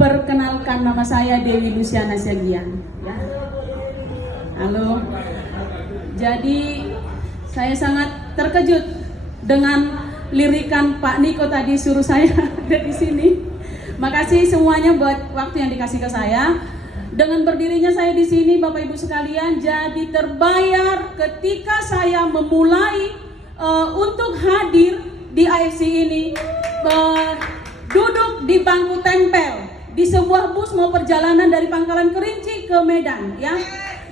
Perkenalkan, nama saya Dewi Luciana Siagian. Ya. Halo. Jadi saya sangat terkejut dengan lirikan Pak Niko tadi suruh saya ada di sini. Makasih semuanya buat waktu yang dikasih ke saya. Dengan berdirinya saya di sini, Bapak Ibu sekalian, jadi terbayar ketika saya memulai untuk hadir di AFC ini, duduk di bangku tempel di sebuah bus mau perjalanan dari Pangkalan Kerinci ke Medan, ya.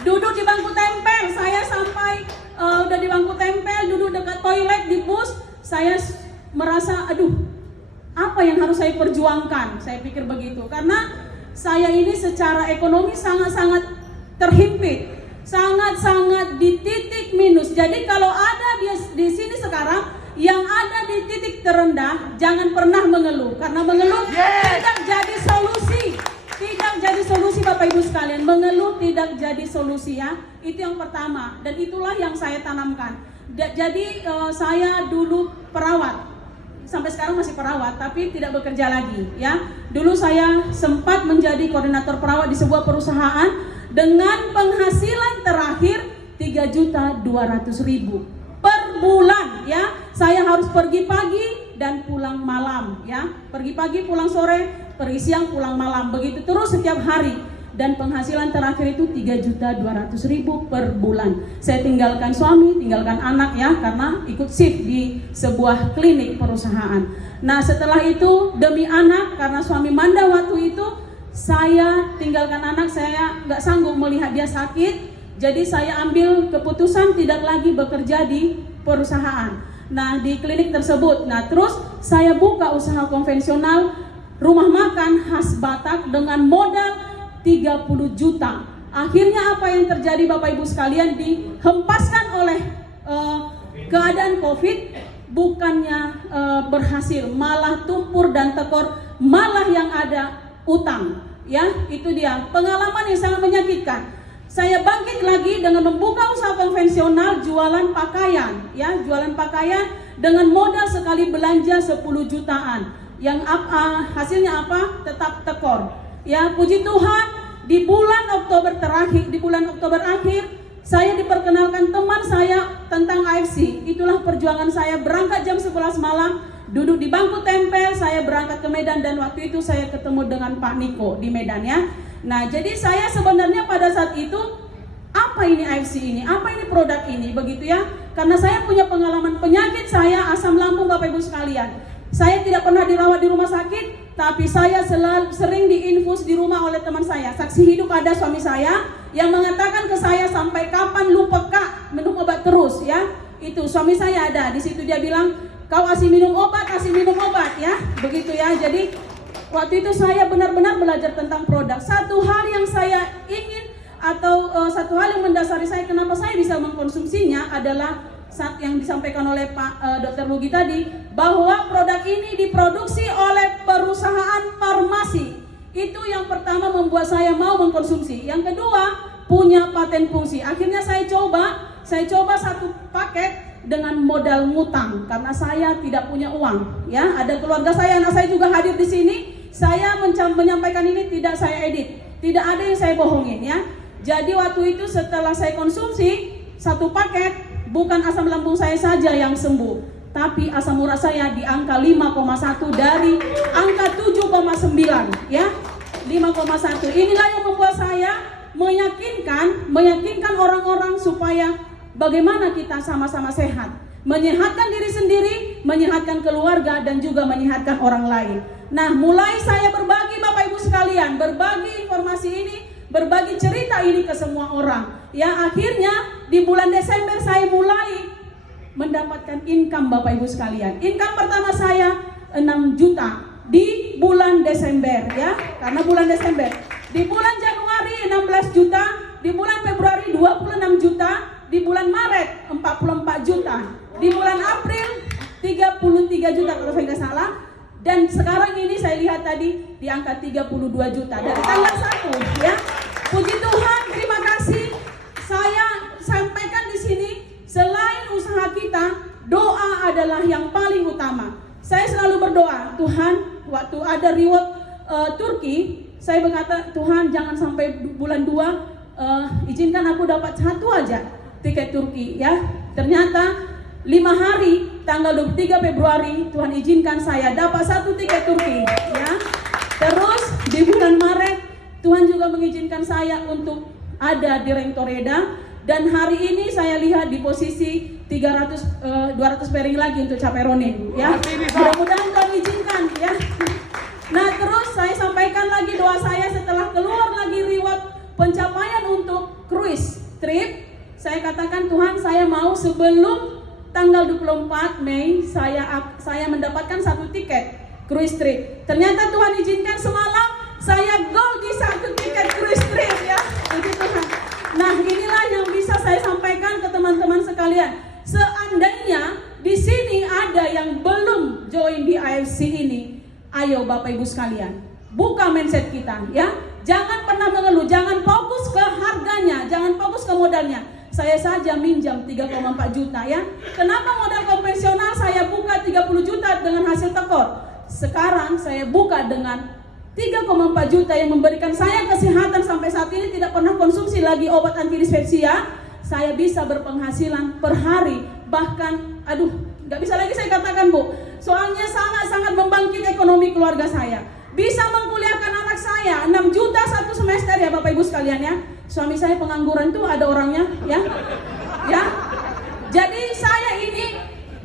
Duduk di bangku tempel, saya sampai udah di bangku tempel, duduk dekat toilet di bus, saya merasa, aduh, apa yang harus saya perjuangkan? Saya pikir begitu, karena saya ini secara ekonomi sangat-sangat terhimpit, sangat-sangat di titik minus. Jadi kalau ada di sini sekarang yang ada di titik terendah, jangan pernah mengeluh, karena mengeluh tidak jadi solusi. Tidak jadi solusi, Bapak Ibu sekalian. Mengeluh tidak jadi solusi, ya. Itu yang pertama, dan itulah yang saya tanamkan. Jadi saya dulu perawat, sampai sekarang masih perawat, tapi tidak bekerja lagi, ya. Dulu saya sempat menjadi koordinator perawat di sebuah perusahaan dengan penghasilan terakhir 3.200.000 per bulan, ya. Saya harus pergi pagi dan pulang malam, ya. Pergi pagi, pulang sore, pergi siang, pulang malam, begitu terus setiap hari. Dan penghasilan terakhir itu 3.200.000 per bulan. Saya tinggalkan suami, tinggalkan anak, ya, karena ikut shift di sebuah klinik perusahaan. Nah, setelah itu demi anak, karena suami manda waktu itu, saya tinggalkan anak, saya nggak sanggup melihat dia sakit. Jadi saya ambil keputusan tidak lagi bekerja di perusahaan. Nah, di klinik tersebut. Nah, terus saya buka usaha konvensional rumah makan khas Batak dengan modal 30 juta. Akhirnya apa yang terjadi, Bapak Ibu sekalian, dihempaskan oleh keadaan Covid, bukannya berhasil, malah tumpur dan tekor, malah yang ada utang. Ya, itu dia pengalaman yang sangat menyakitkan. Saya bangkit lagi dengan membuka usaha konvensional jualan pakaian, ya, jualan pakaian dengan modal sekali belanja 10 jutaan. Yang hasilnya apa? Tetap tekor. Ya, puji Tuhan, di bulan Oktober terakhir, di bulan Oktober akhir, saya diperkenalkan teman saya tentang AFC. Itulah perjuangan saya, berangkat jam 11 malam, duduk di bangku tempel, saya berangkat ke Medan, dan waktu itu saya ketemu dengan Pak Niko di Medan, ya. Nah, jadi saya sebenarnya pada saat itu, apa ini AFC ini? Apa ini produk ini? Begitu, ya. Karena saya punya pengalaman penyakit saya asam lambung, Bapak Ibu sekalian. Saya tidak pernah dirawat di rumah sakit, tapi saya sering diinfus di rumah oleh teman saya. Saksi hidup ada suami saya yang mengatakan ke saya, sampai kapan lu peka minum obat terus, ya. Itu suami saya ada di situ, dia bilang, kau asih minum obat, ya. Begitu, ya. Jadi waktu itu saya benar-benar belajar tentang produk. Satu hal yang saya ingin, atau satu hal yang mendasari saya kenapa saya bisa mengkonsumsinya adalah saat yang disampaikan oleh Pak Dr. Lugi tadi, bahwa produk ini diproduksi oleh perusahaan farmasi. Itu yang pertama membuat saya mau mengkonsumsi. Yang kedua, punya paten fungsi. Akhirnya saya coba satu paket dengan modal ngutang karena saya tidak punya uang, ya. Ada keluarga saya, anak saya juga hadir di sini. Saya menyampaikan ini tidak saya edit, tidak ada yang saya bohongin, ya. Jadi waktu itu setelah saya konsumsi satu paket, bukan asam lambung saya saja yang sembuh, tapi asam urat saya di angka 5,1 dari angka 7,9, ya. 5,1. Inilah yang membuat saya meyakinkan orang-orang supaya bagaimana kita sama-sama sehat, menyehatkan diri sendiri, menyehatkan keluarga, dan juga menyehatkan orang lain. Nah, mulai saya berbagi, Bapak Ibu sekalian, berbagi informasi ini, berbagi cerita ini ke semua orang. Ya, akhirnya di bulan Desember saya mulai mendapatkan income, Bapak Ibu sekalian. Income pertama saya 6 juta di bulan Desember, ya, karena bulan Desember. Di bulan Januari 16 juta, di bulan Februari 26 juta, di bulan Maret 44 juta, di bulan April 33 juta kalau saya nggak salah. Dan sekarang ini saya lihat tadi di angka 32 juta dari tanggal 1, ya. Puji Tuhan, terima kasih. Saya sampaikan di sini, selain usaha kita, doa adalah yang paling utama. Saya selalu berdoa, Tuhan, waktu ada reward Turki, saya berkata, Tuhan jangan sampai bulan 2, izinkan aku dapat 1 aja tiket Turki ya. Ternyata 5 hari, tanggal 23 Februari, Tuhan izinkan saya dapat 1 tiket Turki ya. Terus di bulan Maret, Tuhan juga mengizinkan saya untuk ada di Rentoreda. Dan hari ini saya lihat di posisi 200 pairing lagi untuk Caperone ya. Mudah-mudahan Tuhan izinkan ya. Nah terus saya sampaikan lagi doa saya setelah keluar lagi reward pencapaian untuk cruise trip. Saya katakan, Tuhan saya mau sebelum tanggal 24 Mei saya mendapatkan 1 tiket cruise trip. Ternyata Tuhan izinkan semalam saya goal di 1 tiket cruise trip ya. Puji Tuhan. Nah inilah yang bisa saya sampaikan ke teman-teman sekalian. Seandainya di sini ada yang belum join di AFC ini, ayo Bapak Ibu sekalian, buka mindset kita ya. Jangan pernah mengeluh, jangan fokus ke harganya, jangan fokus ke modalnya. Saya saja minjam 3,4 juta ya. Kenapa modal konvensional saya buka 30 juta dengan hasil tekor? Sekarang saya buka dengan 3,4 juta yang memberikan saya kesehatan sampai saat ini, tidak pernah konsumsi lagi obat anti dispepsia. Saya bisa berpenghasilan per hari, bahkan nggak bisa lagi saya katakan Bu, soalnya sangat-sangat membangkit ekonomi keluarga saya. Bisa mengkuliahkan anak saya 6 juta 1 semester ya Bapak Ibu sekalian ya. Suami saya pengangguran tuh ada orangnya ya. Ya. Jadi saya ini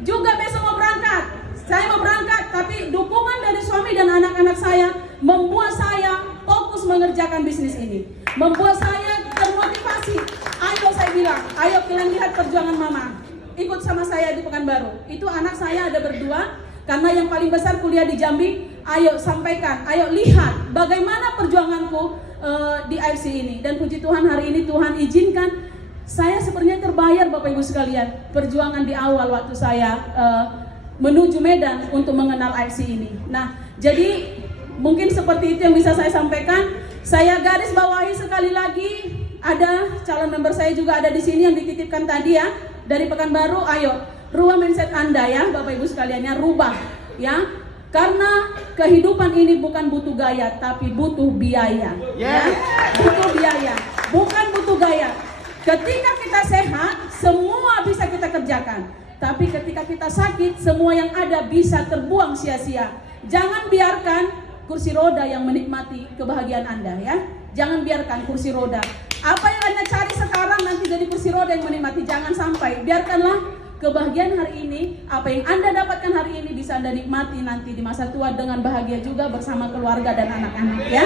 juga besok mau berangkat. Saya mau berangkat, tapi dukungan dari suami dan anak-anak saya membuat saya fokus mengerjakan bisnis ini. Membuat saya termotivasi. Ayo saya bilang, ayo kalian lihat perjuangan mama. Ikut sama saya di Pekanbaru. Itu anak saya ada berdua, karena yang paling besar kuliah di Jambi. Ayo sampaikan, ayo lihat bagaimana perjuanganku di AFC ini. Dan puji Tuhan hari ini Tuhan izinkan saya sepertinya terbayar Bapak Ibu sekalian. Perjuangan di awal waktu saya menuju Medan untuk mengenal AFC ini. Nah, jadi mungkin seperti itu yang bisa saya sampaikan. Saya garis bawahi sekali lagi, ada calon member saya juga ada di sini yang dititipkan tadi ya dari Pekanbaru. Ayo, rubah mindset Anda ya Bapak Ibu sekalian ya, rubah ya. Karena kehidupan ini bukan butuh gaya, tapi butuh biaya. Ya, butuh biaya, bukan butuh gaya. Ketika kita sehat, semua bisa kita kerjakan. Tapi ketika kita sakit, semua yang ada bisa terbuang sia-sia. Jangan biarkan kursi roda yang menikmati kebahagiaan Anda ya. Jangan biarkan kursi roda. Apa yang Anda cari sekarang nanti jadi kursi roda yang menikmati. Jangan sampai. Biarkanlah kebahagiaan hari ini, apa yang Anda dapatkan hari ini bisa Anda nikmati nanti di masa tua dengan bahagia juga bersama keluarga dan anak-anak ya.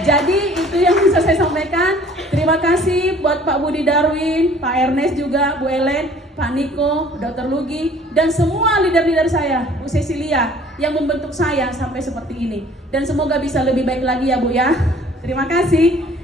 Jadi itu yang bisa saya sampaikan. Terima kasih buat Pak Budi Darwin, Pak Ernest juga, Bu Ellen, Pak Niko, Dr. Lugi, dan semua leader-leader saya, Bu Cecilia, yang membentuk saya sampai seperti ini. Dan semoga bisa lebih baik lagi ya Bu ya. Terima kasih.